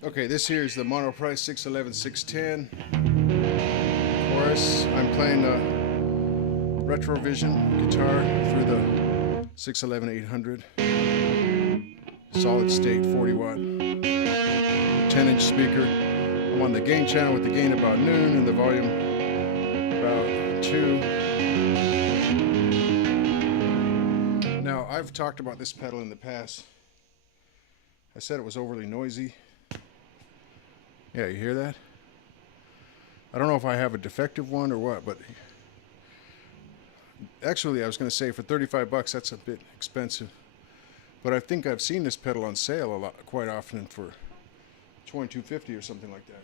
Okay, this here is the Monoprice 611 610 chorus. I'm playing a Retrovision guitar through the 611 800. Solid state 40 watt 10-inch speaker. I'm on the gain channel with the gain about noon and the volume about 2. Now, I've talked about this pedal in the past. I said it was overly noisy. Yeah, you hear that? I don't know if I have a defective one or what, but actually I was going to say for 35 bucks that's a bit expensive. But I think I've seen this pedal on sale a lot, quite often, for $22.50 or something like that.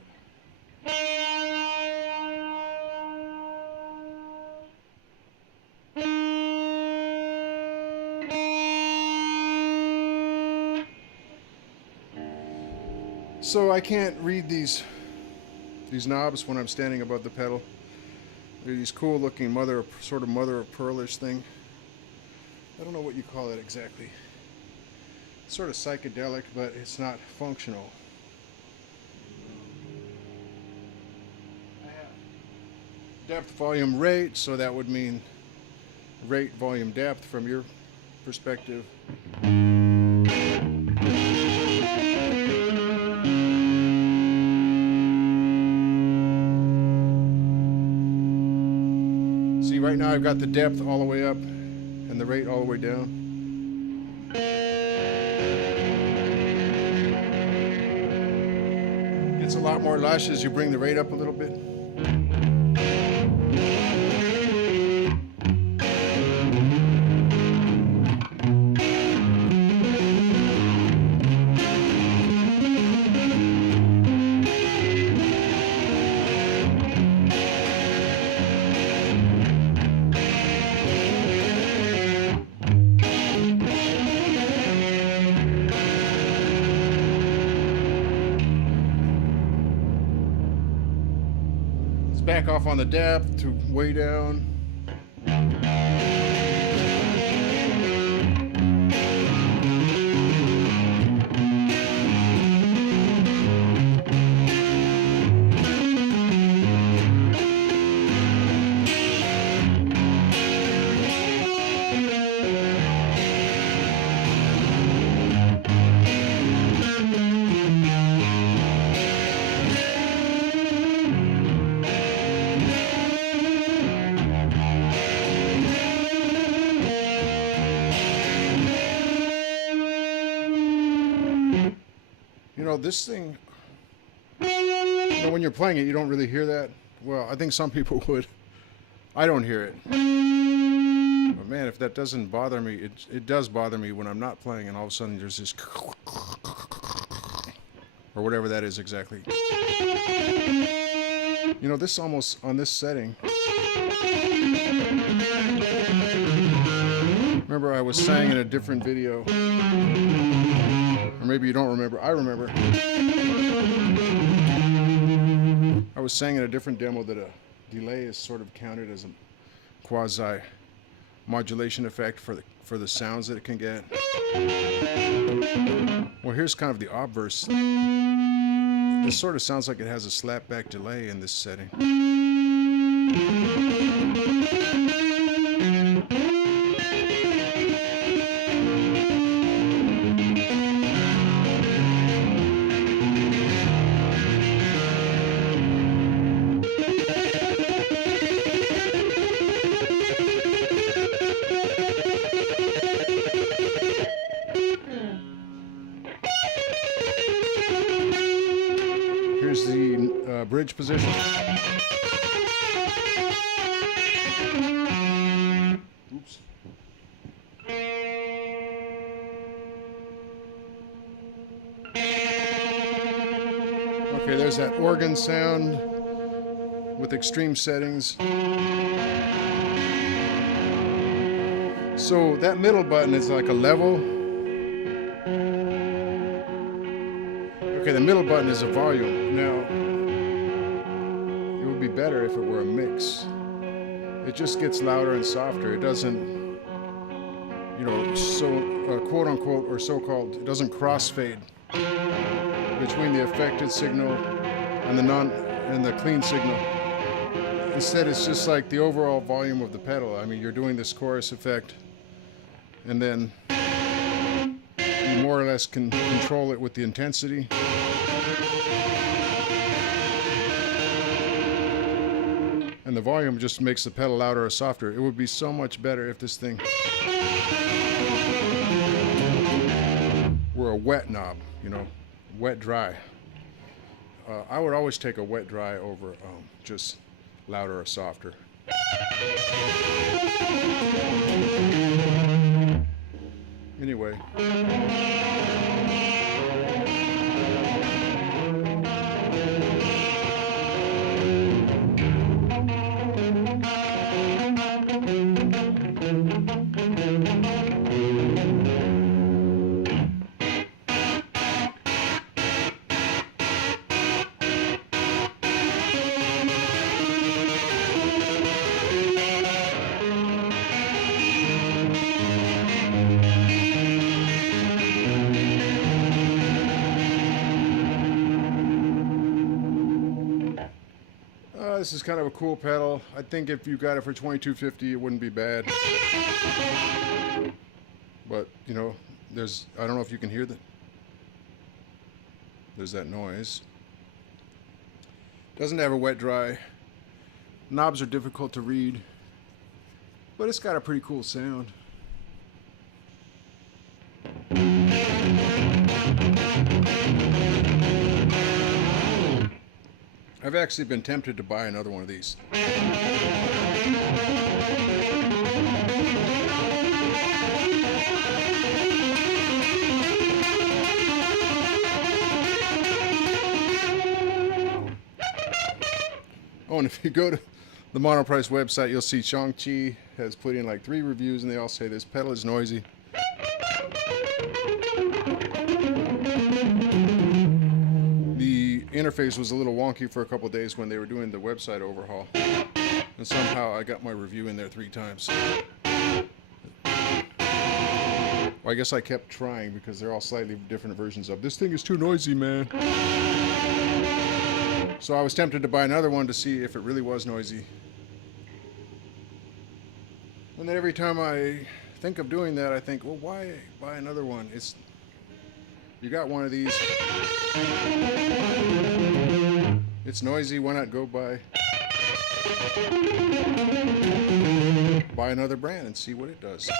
So I can't read these knobs when I'm standing above the pedal. They're these cool looking sort of mother of pearlish thing. I don't know what you call it exactly. It's sort of psychedelic, but it's not functional. I have depth, volume, rate, so that would mean rate, volume, depth from your perspective. See, right now I've got the depth all the way up and the rate all the way down. Gets a lot more lush as you bring the rate up a little bit. Back off on the depth to way down. You know, this thing, when you're playing it, you don't really hear that. Well, I think some people would. I don't hear it. But man, if that doesn't bother me, it does bother me when I'm not playing and all of a sudden there's this or whatever that is exactly. You know, this almost, on this setting, remember I was saying in a different video, or maybe you don't remember. I remember. I was saying in a different demo that a delay is sort of counted as a quasi modulation effect for the sounds that it can get. Well, here's kind of the obverse. This sort of sounds like it has a slapback delay in this setting. Here's the bridge position. Oops. Okay, there's that organ sound with extreme settings. So that middle button is like a level. Okay, the middle button is a volume. Now, it would be better if it were a mix. It just gets louder and softer. It doesn't, you know, so quote unquote or so-called, it doesn't crossfade between the affected signal and the clean signal. Instead, it's just like the overall volume of the pedal. I mean, you're doing this chorus effect, and then you more or less can control it with the intensity. And the volume just makes the pedal louder or softer. It would be so much better if this thing were a wet knob, you know, wet dry. I would always take a wet dry over just louder or softer. Anyway. This is kind of a cool pedal. I think if you got it for $22.50, it wouldn't be bad. But, you know, I don't know if you can hear there's that noise. Doesn't have a wet dry. Knobs are difficult to read, but it's got a pretty cool sound. I've actually been tempted to buy another one of these. Oh, and if you go to the Monoprice website, you'll see Shang-Chi has put in like 3 reviews, and they all say this pedal is noisy. Interface was a little wonky for a couple days when they were doing the website overhaul, and somehow I got my review in there 3 times. Well, I guess I kept trying because they're all slightly different versions of this thing is too noisy, man. So I was tempted to buy another one to see if it really was noisy. And then every time I think of doing that, I think, well, why buy another one? You got one of these. It's noisy. Why not go buy another brand and see what it does?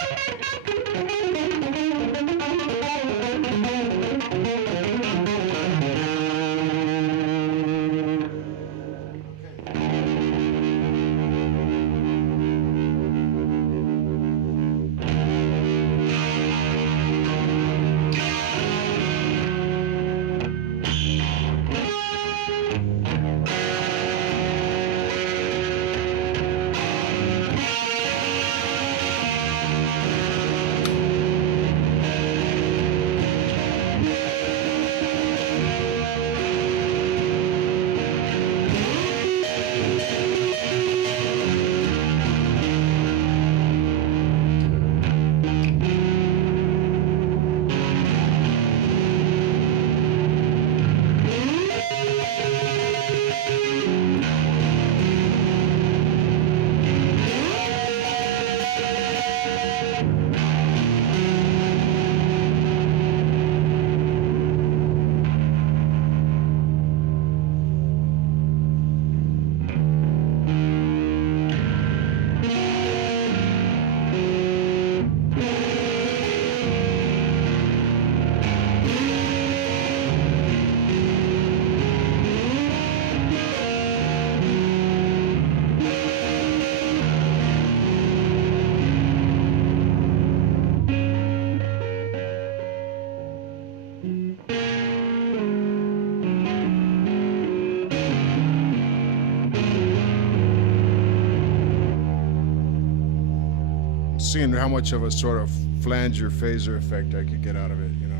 Seeing how much of a sort of flanger phaser effect I could get out of it, you know.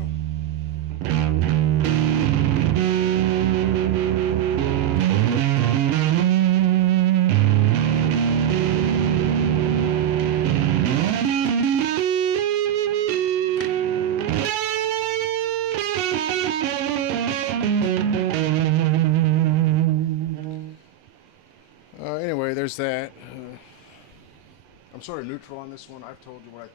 Anyway, there's that. I'm sort of neutral on this one. I've told you what I